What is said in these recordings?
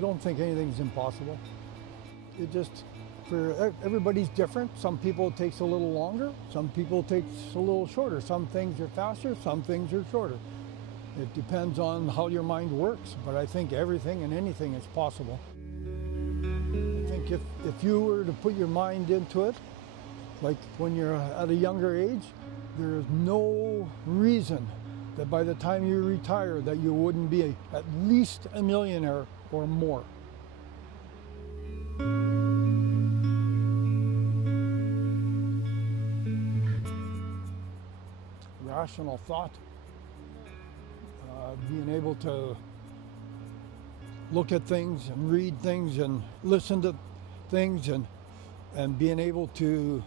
I don't think anything's impossible. It just, everybody's different. Some people it takes a little longer. Some people it takes a little shorter. Some things are faster, some things are shorter. It depends on how your mind works, but I think everything and anything is possible. I think if you were to put your mind into it, like when you're at a younger age, there is no reason that by the time you retire that you wouldn't be at least a millionaire or more. Rational thought, being able to look at things and read things and listen to things and being able to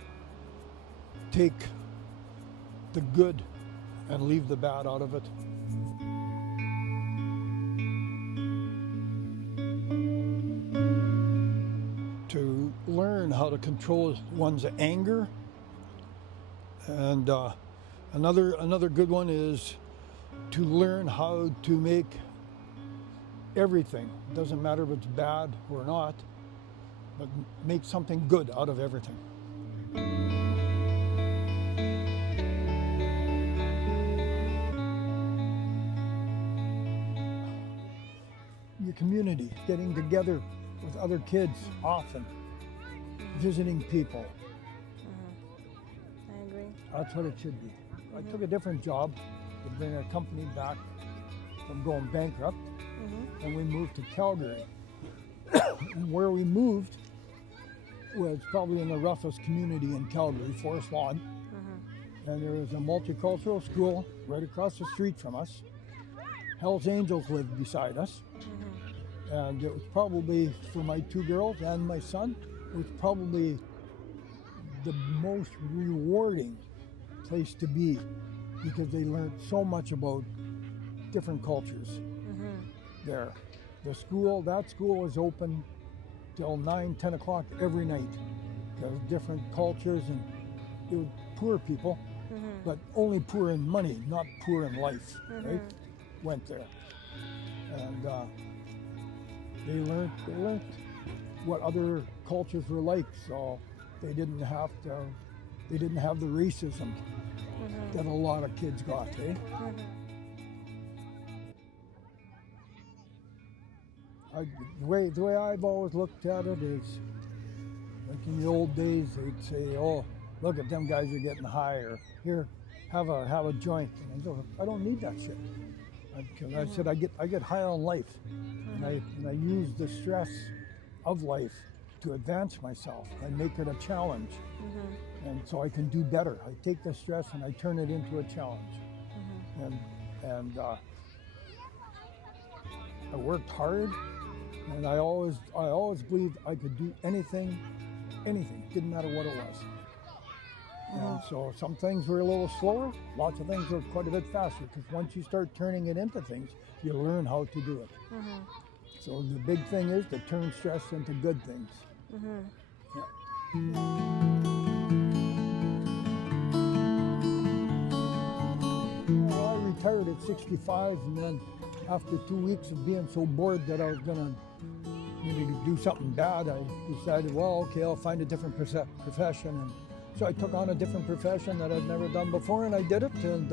take the good and leave the bad out of it. To learn how to control one's anger. And another good one is to learn how to make everything, doesn't matter if it's bad or not, but make something good out of everything. Your community, getting together with other kids often, visiting people. I agree. That's what it should be. I took a different job to bring a company back from going bankrupt, and we moved to Calgary. And where we moved was probably in the roughest community in Calgary, Forest Lawn. And there was a multicultural school right across the street from us. Hell's Angels lived beside us. And it was probably, for my two girls and my son, it was probably the most rewarding place to be because they learned so much about different cultures there. The school, that school was open till 9, 10 o'clock every night because different cultures, and it was poor people, but only poor in money, not poor in life, right? Went there. And they learned what other cultures were like, so they didn't have the racism that a lot of kids got, eh? The way I've always looked at it is, like in the old days, they'd say, "Oh, look at them guys are getting high," or "Here, have a joint." And I go, I don't need that shit. Because I said I get high on life, and I use the stress of life to advance myself. I make it a challenge, and so I can do better. I take the stress and I turn it into a challenge, and I worked hard, and I always believed I could do anything, didn't matter what it was. And so some things were a little slower, lots of things were quite a bit faster, because once you start turning it into things, you learn how to do it. So the big thing is to turn stress into good things. Yeah. Well, I retired at 65, and then after 2 weeks of being so bored that I was going to maybe do something bad, I decided, well, okay, I'll find a different profession. And so I took on a different profession that I'd never done before, and I did it, and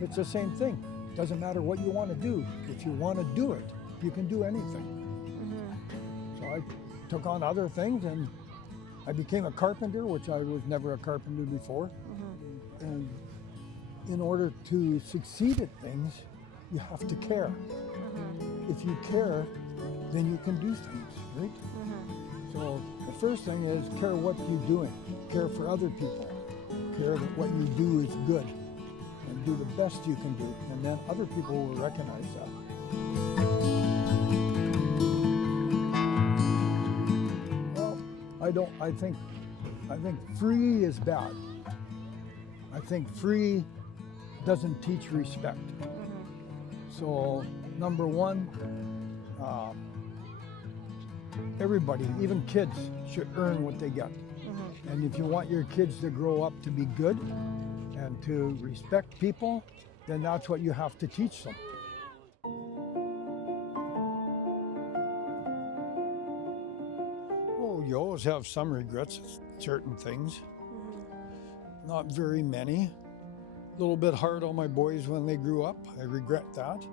it's the same thing. It doesn't matter what you want to do. If you want to do it, you can do anything. So I took on other things, and I became a carpenter, which I was never a carpenter before. And in order to succeed at things, you have to care. If you care, then you can do things, right? So the first thing is care what you're doing. Care for other people. Care that what you do is good. And do the best you can do. And then other people will recognize that. Well, I think free is bad. I think free doesn't teach respect. So number one, everybody, even kids, should earn what they get. And if you want your kids to grow up to be good and to respect people, then that's what you have to teach them. you always have some regrets, certain things. Not very many. A little bit hard on my boys when they grew up. I regret that.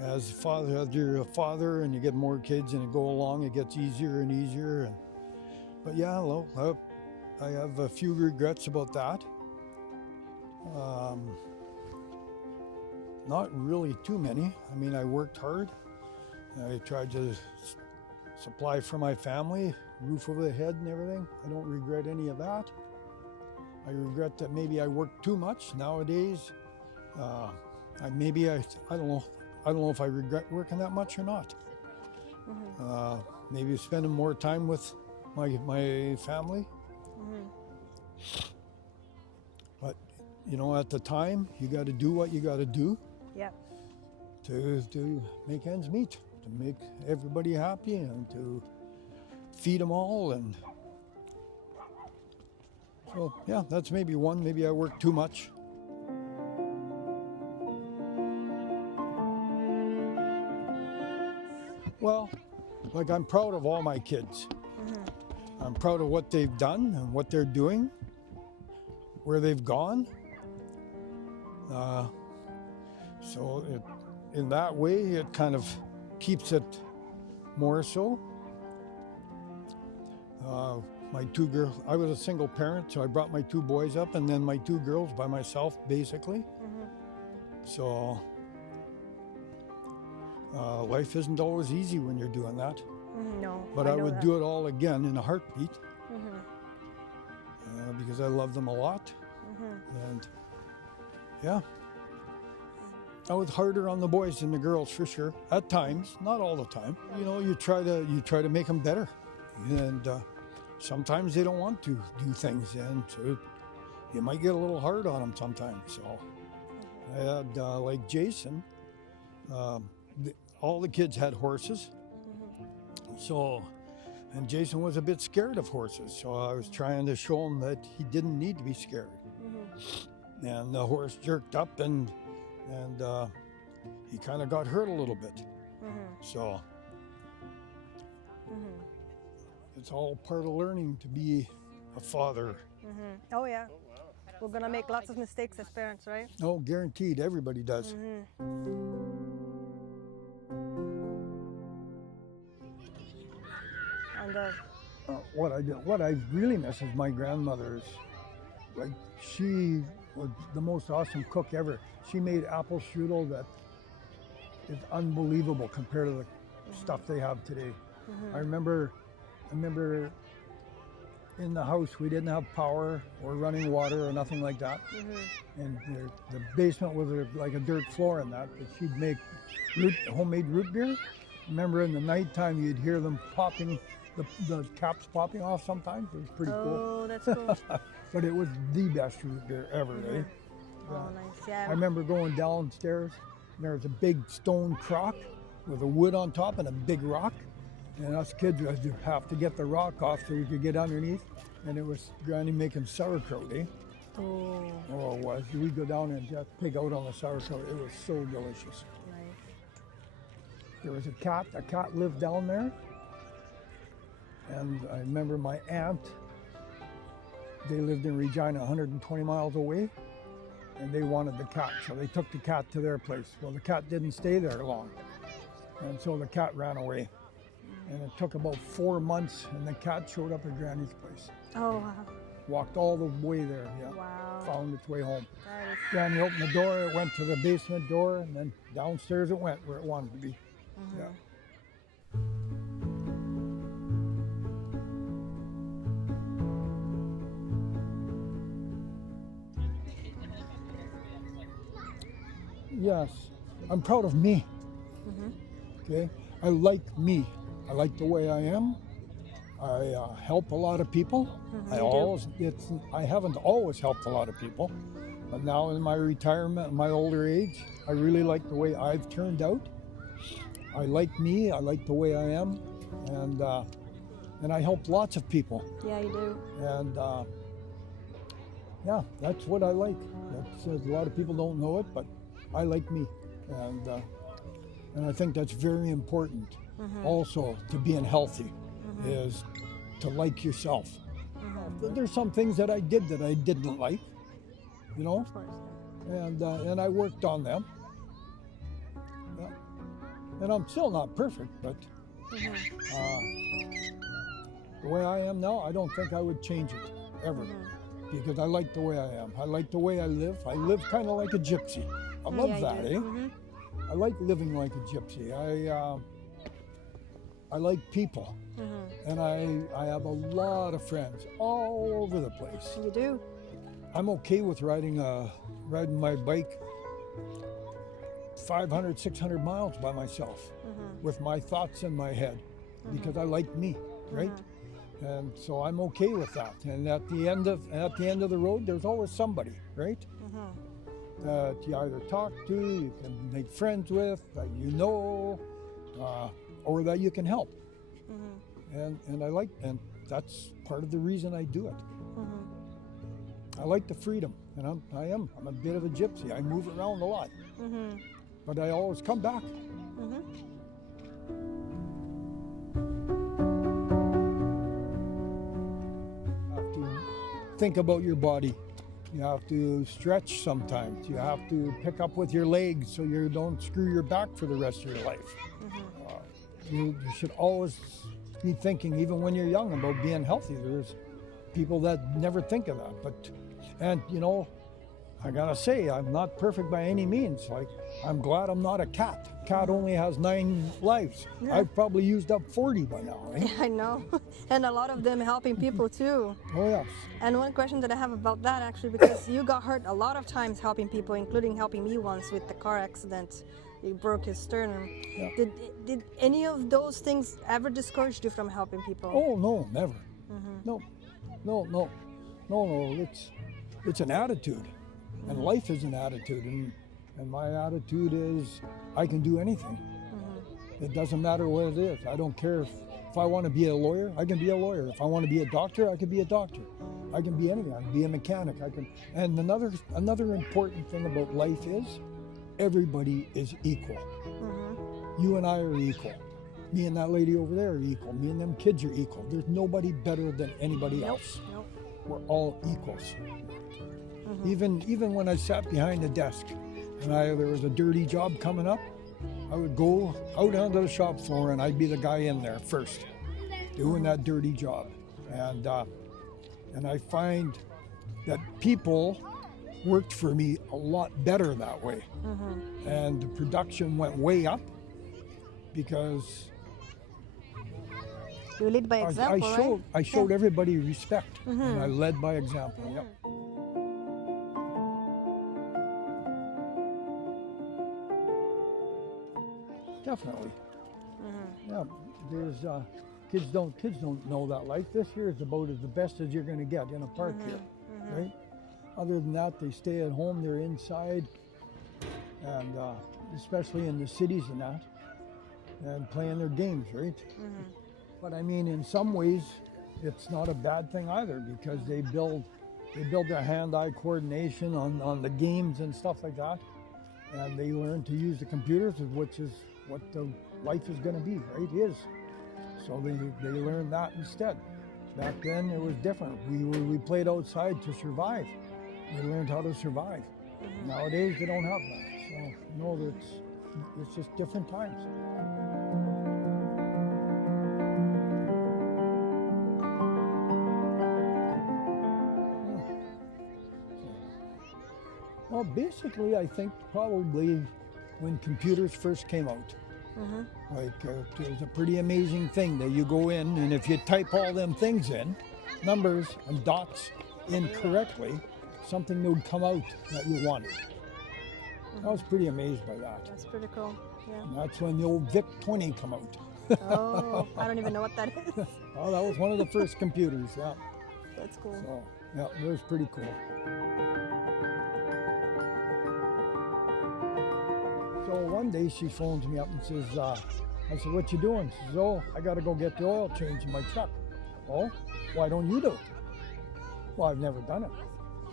As you're a father and you get more kids and you go along, it gets easier and easier. But yeah, I have a few regrets about that. Not really too many. I mean, I worked hard. I tried to supply for my family, roof over the head and everything. I don't regret any of that. I regret that maybe I worked too much nowadays. I don't know. I don't know if I regret working that much or not. Maybe spending more time with my family. But you know, at the time, you got to do what you got to do. Yep. To make ends meet, to make everybody happy, and to feed them all. And so, yeah, that's maybe one. Maybe I worked too much. Well, like, I'm proud of all my kids. I'm proud of what they've done and what they're doing, where they've gone. So in that way, it kind of keeps it more so. My two girls, I was a single parent, so I brought my two boys up and then my two girls by myself, basically. So life isn't always easy when you're doing that. No. But I would do it all again in a heartbeat. Because I love them a lot. And yeah, I was harder on the boys than the girls for sure. At times, not all the time. You know, you try to make them better, and sometimes they don't want to do things, and so you might get a little hard on them sometimes. So I had like Jason. All the kids had horses, so. And Jason was a bit scared of horses, so I was trying to show him that he didn't need to be scared. And the horse jerked up, and he kind of got hurt a little bit. So it's all part of learning to be a father. Oh yeah, we're gonna make lots of mistakes as parents, right? Oh, guaranteed, everybody does. What I really miss is my grandmother's. Like, she was the most awesome cook ever. She made apple strudel that is unbelievable compared to the stuff they have today. I remember in the house we didn't have power or running water or nothing like that. And the basement was like a dirt floor in that, but she'd make homemade root beer. Remember in the nighttime you'd hear them popping, the caps popping off sometimes. It was pretty cool. Oh, that's cool. But it was the best root beer ever, eh? Oh, nice, yeah. I remember going downstairs, and there was a big stone crock with a wood on top and a big rock. And us kids would have to get the rock off so we could get underneath. And it was Granny making sauerkraut, eh? Oh, it was. We'd go down and just pig out on the sauerkraut. It was so delicious. Nice. There was a cat lived down there. And I remember my aunt, they lived in Regina, 120 miles away, and they wanted the cat, so they took the cat to their place. Well, the cat didn't stay there long, and so the cat ran away. And it took about 4 months, and the cat showed up at Granny's place. Oh, wow. Walked all the way there, yeah. Wow. Found its way home. That is... Granny opened the door, it went to the basement door, and then downstairs it went where it wanted to be. Yeah. Yes, I'm proud of me. Okay, I like me. I like the way I am. I help a lot of people. I haven't always helped a lot of people, but now in my retirement, my older age, I really like the way I've turned out. I like me. I like the way I am, and I help lots of people. Yeah, you do. And yeah, that's what I like. That's, a lot of people don't know it, but I like me, and I think that's very important. also to being healthy is to like yourself. There's some things that I did that I didn't like, you know, Of course. and I worked on them. Yeah. And I'm still not perfect, but the way I am now, I don't think I would change it ever, because I like the way I am. I like the way I live. I live kind of like a gypsy. I love Yeah, that, you do. eh? I like living like a gypsy. I like people, and I have a lot of friends all over the place. You do. I'm okay with riding my bike 500, 600 miles by myself with my thoughts in my head, because I like me, right? And so I'm okay with that. And at the end of the road, there's always somebody, right? That you either talk to, you can make friends with, that you know, or that you can help. And that's part of the reason I do it. I like the freedom, and I'm a bit of a gypsy. I move around a lot, but I always come back. You have to think about your body. You have to stretch sometimes. You have to pick up with your legs so you don't screw your back for the rest of your life. You should always be thinking, even when you're young, about being healthy. There's people that never think of that. And you know, I gotta say, I'm not perfect by any means. Like, I'm glad I'm not a cat. Cat only has 9 lives. Yeah. I've probably used up 40 by now, eh? I know. And a lot of them helping people too. Oh yes. And one question that I have about that, actually, because you got hurt a lot of times helping people, including helping me once with the car accident. He broke his sternum. Yeah. Did any of those things ever discourage you from helping people? Oh no, never. No. It's an attitude, and life is an attitude, and my attitude is I can do anything. It doesn't matter what it is. I don't care if I want to be a lawyer, I can be a lawyer. If I want to be a doctor, I can be a doctor. I can be anything. I can be a mechanic. And another important thing about life is everybody is equal. You and I are equal. Me and that lady over there are equal. Me and them kids are equal. There's nobody better than anybody else. Nope. We're all equals. Even when I sat behind the desk and there was a dirty job coming up, I would go out onto the shop floor and I'd be the guy in there first, doing that dirty job. And I find that people worked for me a lot better that way. And the production went way up because you lead by example, I showed everybody respect, and I led by example. Yep. Definitely. Yeah, there's kids don't know that life. This here is about the best as you're going to get in a park here, right? Other than that, they stay at home. They're inside, and especially in the cities and that, and playing their games, right? But I mean, in some ways, it's not a bad thing either, because they build their hand-eye coordination on the games and stuff like that, and they learn to use the computers, which is what the life is going to be, right? So they learn that instead. Back then, it was different. We played outside to survive. We learned how to survive. Nowadays, they don't have that. So, no, it's just different times. Well, basically, I think probably when computers first came out. It was a pretty amazing thing that you go in, and if you type all them things in, numbers and dots incorrectly, something would come out that you wanted. I was pretty amazed by that. That's pretty cool. Yeah. And that's when the old VIC-20 come out. Oh, I don't even know what that is. Oh, that was one of the first computers, yeah. That's cool. So, yeah, it was pretty cool. So one day she phones me up and says, I said, what you doing? She says, oh, I got to go get the oil change in my truck. Oh, why don't you do it? Well, I've never done it.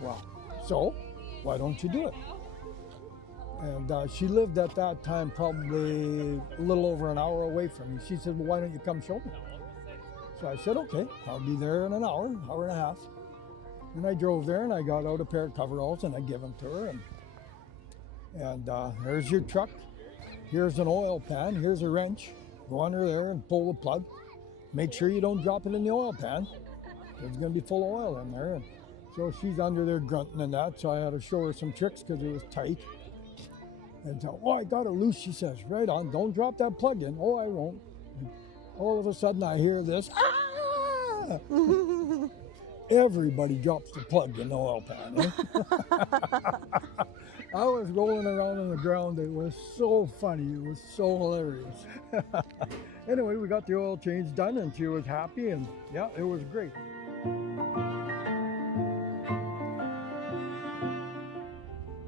Well, so why don't you do it? And she lived at that time probably a little over an hour away from me. She said, well, why don't you come show me? So I said, okay, I'll be there in an hour and a half. And I drove there and I got out a pair of coveralls and I gave them to her. And there's your truck. Here's an oil pan. Here's a wrench. Go under there and pull the plug. Make sure you don't drop it in the oil pan. It's going to be full of oil in there. And so she's under there grunting and that. So I had to show her some tricks because it was tight. And so, oh, I got it loose, she says. Right on. Don't drop that plug in. Oh, I won't. And all of a sudden I hear this. Ah! Everybody drops the plug in the oil pan. Eh? I was rolling around on the ground. It was so funny. It was so hilarious. Anyway, we got the oil change done and she was happy and yeah, it was great.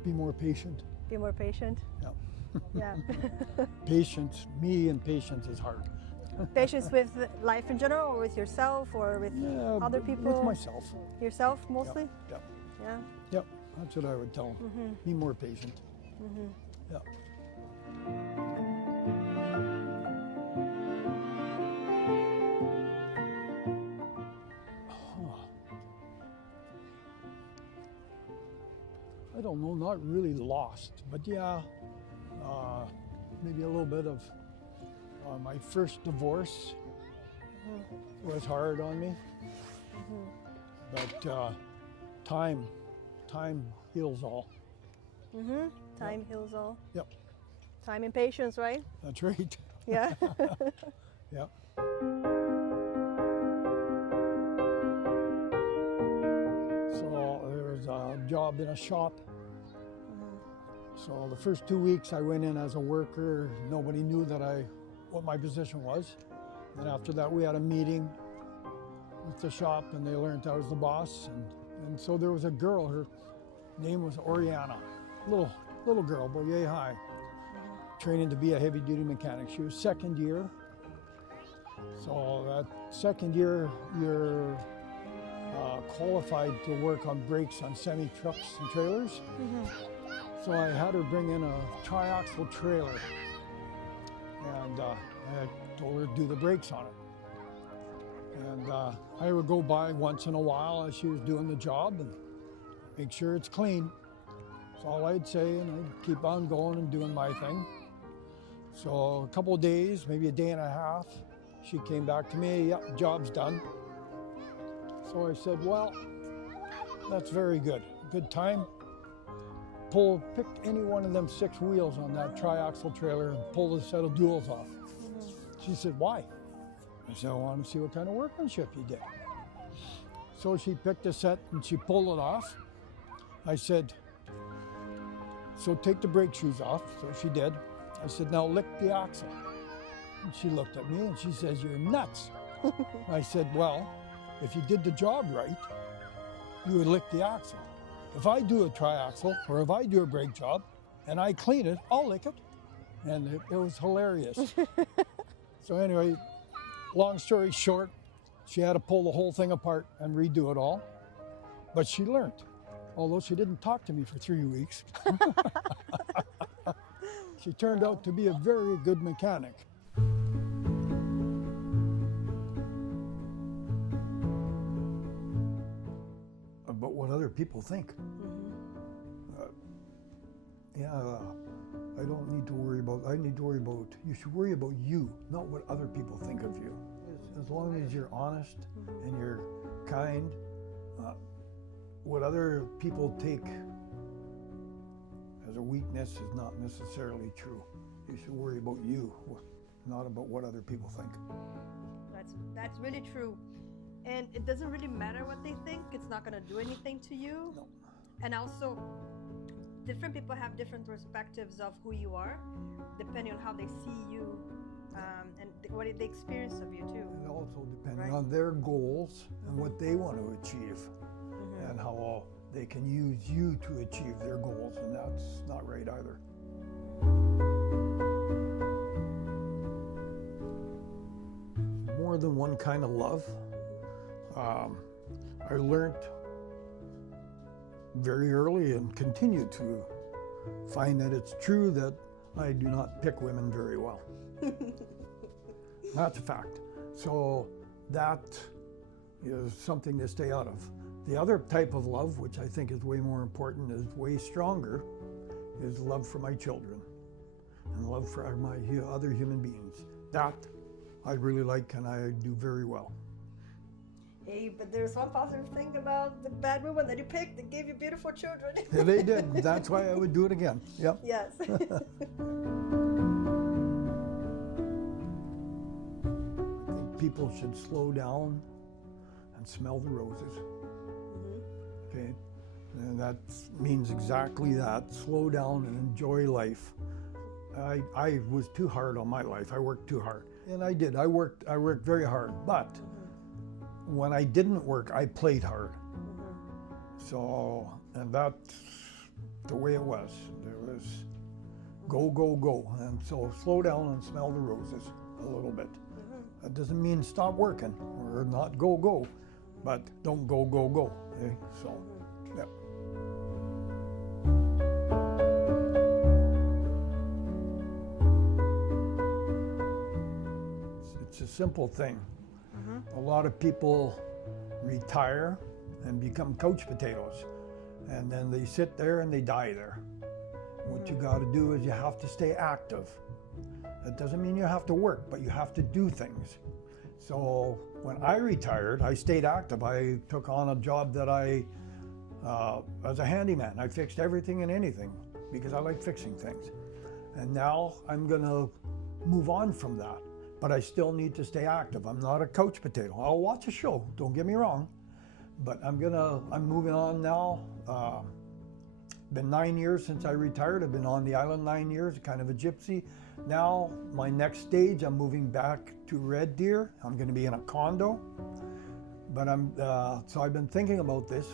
Be more patient. Be more patient. Yeah. Yeah. Patience, me and patience is hard. Patience with life in general, or with yourself, or with other people? With myself. Yourself mostly? Yep. Yeah. Yep. That's what I would tell them. Be more patient. Yeah. I don't know, not really lost, but yeah, maybe a little bit of my first divorce was hard on me, but time heals all. Time heals all. Yep. Time and patience, right? That's right. Yeah. Yep. So there was a job in a shop. So the first 2 weeks I went in as a worker. Nobody knew what my position was. And after that we had a meeting with the shop and they learned I was the boss. And so there was a girl, her name was Oriana, little girl, about yay high, training to be a heavy duty mechanic. She was second year. So that second year you're qualified to work on brakes on semi trucks and trailers. So I had her bring in a triaxle trailer and I told her to do the brakes on it. And I would go by once in a while as she was doing the job and make sure it's clean. That's all I'd say, and I'd keep on going and doing my thing. So a couple of days, maybe a day and a half, she came back to me, yeah, job's done. So I said, well, that's very good. Good time. Pick any one of them 6 wheels on that triaxle trailer and pull the set of duals off. She said, why? I said, I want to see what kind of workmanship you did. So she picked a set and she pulled it off. I said, so take the brake shoes off. So she did. I said, now lick the axle. And she looked at me and she says, you're nuts. I said, well, if you did the job right, you would lick the axle. If I do a triaxle or if I do a brake job and I clean it, I'll lick it. And it was hilarious. So anyway, long story short, she had to pull the whole thing apart and redo it all. But she learned, although she didn't talk to me for 3 weeks. She turned out to be a very good mechanic. About what other people think. I don't need to worry about, you should worry about you, not what other people think of you. As long as you're honest and you're kind, what other people take as a weakness is not necessarily true. You should worry about you, not about what other people think. That's really true. And it doesn't really matter what they think. It's not going to do anything to you. No. And also, different people have different perspectives of who you are, depending on how they see you and what they experience of you too. And also depending on their goals and what they want to achieve and how they can use you to achieve their goals, and that's not right either. More than one kind of love. I learned very early and continue to find that it's true that I do not pick women very well. That's a fact. So that is something to stay out of. The other type of love, which I think is way more important, is way stronger, is love for my children and love for my other human beings. That I really like and I do very well. Hey, but there's one positive thing about the bad woman that you picked that gave you beautiful children. Yeah, they did. That's why I would do it again. Yep. Yes. I think people should slow down and smell the roses. Okay, and that means exactly that. Slow down and enjoy life. I was too hard on my life. I worked too hard, and I did. I worked very hard. But when I didn't work, I played hard. So, and that's the way it was. There was go, go, go. And so slow down and smell the roses a little bit. That doesn't mean stop working or not go, go, but don't go, go, go. Okay? So, yeah. It's a simple thing. A lot of people retire and become couch potatoes, and then they sit there and they die there. What you got to do is you have to stay active. That doesn't mean you have to work, but you have to do things. So when I retired, I stayed active. I took on a job that as a handyman. I fixed everything and anything because I like fixing things. And now I'm gonna move on from that, but I still need to stay active. I'm not a couch potato. I'll watch a show, don't get me wrong, but I'm moving on now. Been 9 years since I retired. I've been on the island 9 years, kind of a gypsy. Now, my next stage, I'm moving back to Red Deer. I'm going to be in a condo. But so I've been thinking about this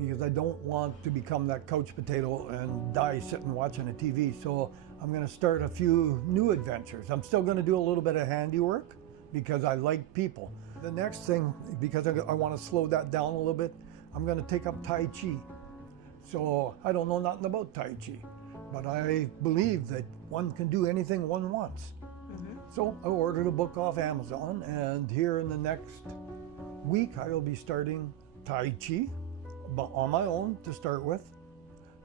because I don't want to become that couch potato and die sitting watching a TV. So I'm going to start a few new adventures. I'm still going to do a little bit of handiwork because I like people. The next thing, because I want to slow that down a little bit, I'm going to take up Tai Chi. So I don't know nothing about Tai Chi, but I believe that one can do anything one wants. So I ordered a book off Amazon, and here in the next week I will be starting Tai Chi on my own to start with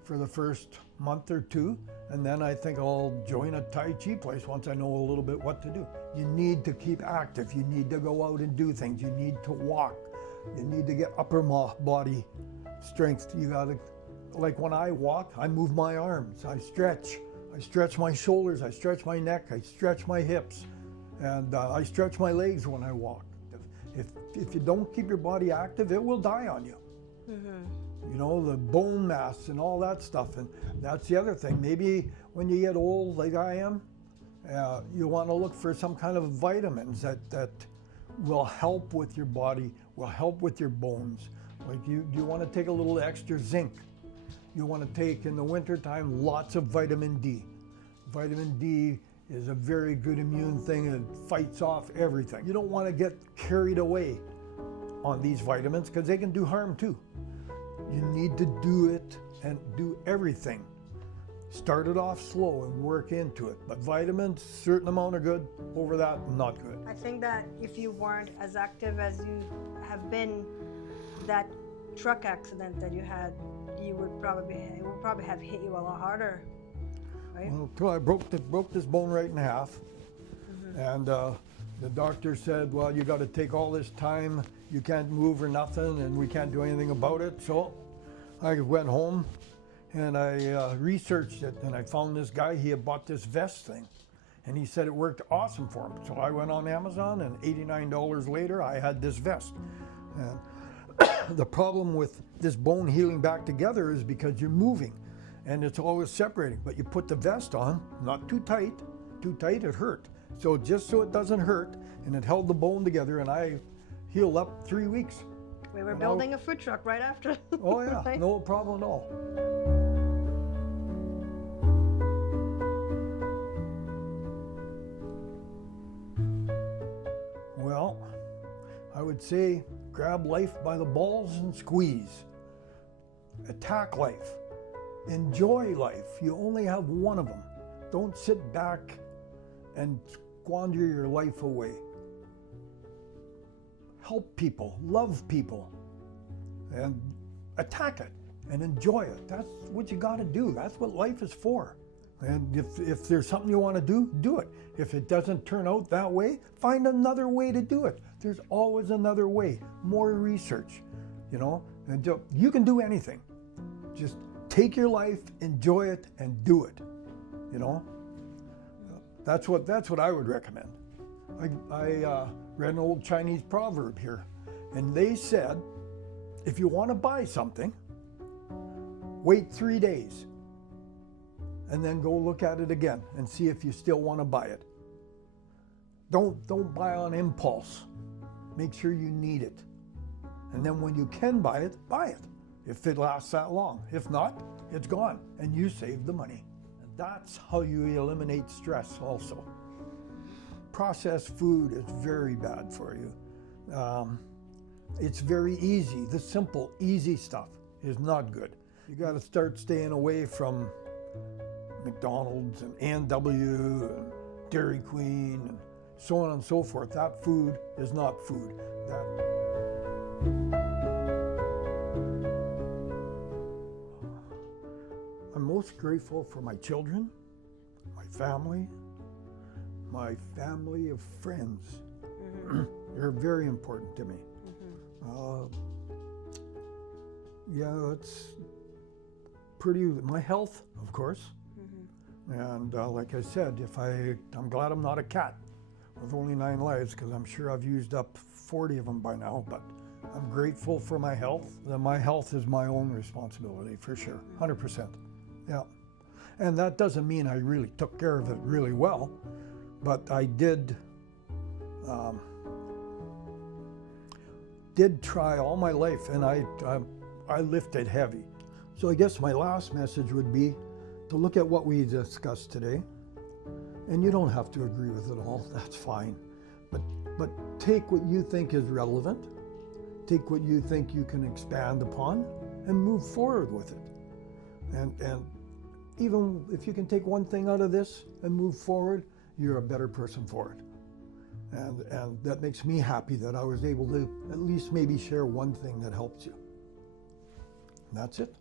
for the first month or two, and then I think I'll join a Tai Chi place once I know a little bit what to do. You need to keep active. You need to go out and do things. You need to walk. You need to get upper body strength. You got to, like when I walk, I move my arms, I stretch my shoulders, I stretch my neck, I stretch my hips, and I stretch my legs when I walk. If you don't keep your body active, it will die on you. You know, the bone mass and all that stuff, and that's the other thing. Maybe when you get old like I am, you want to look for some kind of vitamins that will help with your body, will help with your bones. Like you want to take a little extra zinc. You want to take, in the wintertime, lots of vitamin D. Vitamin D is a very good immune thing and it fights off everything. You don't want to get carried away on these vitamins because they can do harm too. You need to do it and do everything. Start it off slow and work into it. But vitamins, certain amount are good, over that, not good. I think that if you weren't as active as you have been, that truck accident that you had, it would probably have hit you a lot harder, right? Well, I broke this bone right in half, and the doctor said, well, you got to take all this time, you can't move or nothing, and we can't do anything about it. So I went home and I researched it, and I found this guy. He had bought this vest thing, and he said it worked awesome for him. So I went on Amazon, and $89 later, I had this vest. And the problem with this bone healing back together is because you're moving and it's always separating, but you put the vest on, not too tight it hurt. So just so it doesn't hurt, and it held the bone together, and I healed up 3 weeks. We were building a food truck right after. Oh yeah, right? No problem at all. Well, I would say grab life by the balls and squeeze. Attack life. Enjoy life. You only have one of them. Don't sit back and squander your life away. Help people, love people, and attack it and enjoy it. That's what you got to do. That's what life is for. And if there's something you want to do, do it. If it doesn't turn out that way, find another way to do it. There's always another way. More research, you know, and you can do anything. Just take your life, enjoy it, and do it, you know. That's what I would recommend. I read an old Chinese proverb here, and they said, if you want to buy something, wait 3 days, and then go look at it again and see if you still want to buy it. Don't buy on impulse. Make sure you need it. And then when you can buy it, if it lasts that long. If not, it's gone, and you save the money. And that's how you eliminate stress also. Processed food is very bad for you. It's very easy. The simple, easy stuff is not good. You got to start staying away from McDonald's and A&W and Dairy Queen and so on and so forth. That food is not food. I'm most grateful for my children, my family of friends. Mm-hmm. They're very important to me. Mm-hmm. Yeah, it's pretty, my health, of course. Mm-hmm. And like I said, I'm glad I'm not a cat with only 9 lives, because I'm sure I've used up 40 of them by now, but I'm grateful for my health. My health is my own responsibility, for sure, 100%. Yeah. And that doesn't mean I really took care of it really well, but I did try all my life, and I lifted heavy. So I guess my last message would be to look at what we discussed today, and you don't have to agree with it all, that's fine, but take what you think is relevant, take what you think you can expand upon, and move forward with it. And even if you can take one thing out of this and move forward, you're a better person for it. And that makes me happy that I was able to at least maybe share one thing that helps you. And that's it.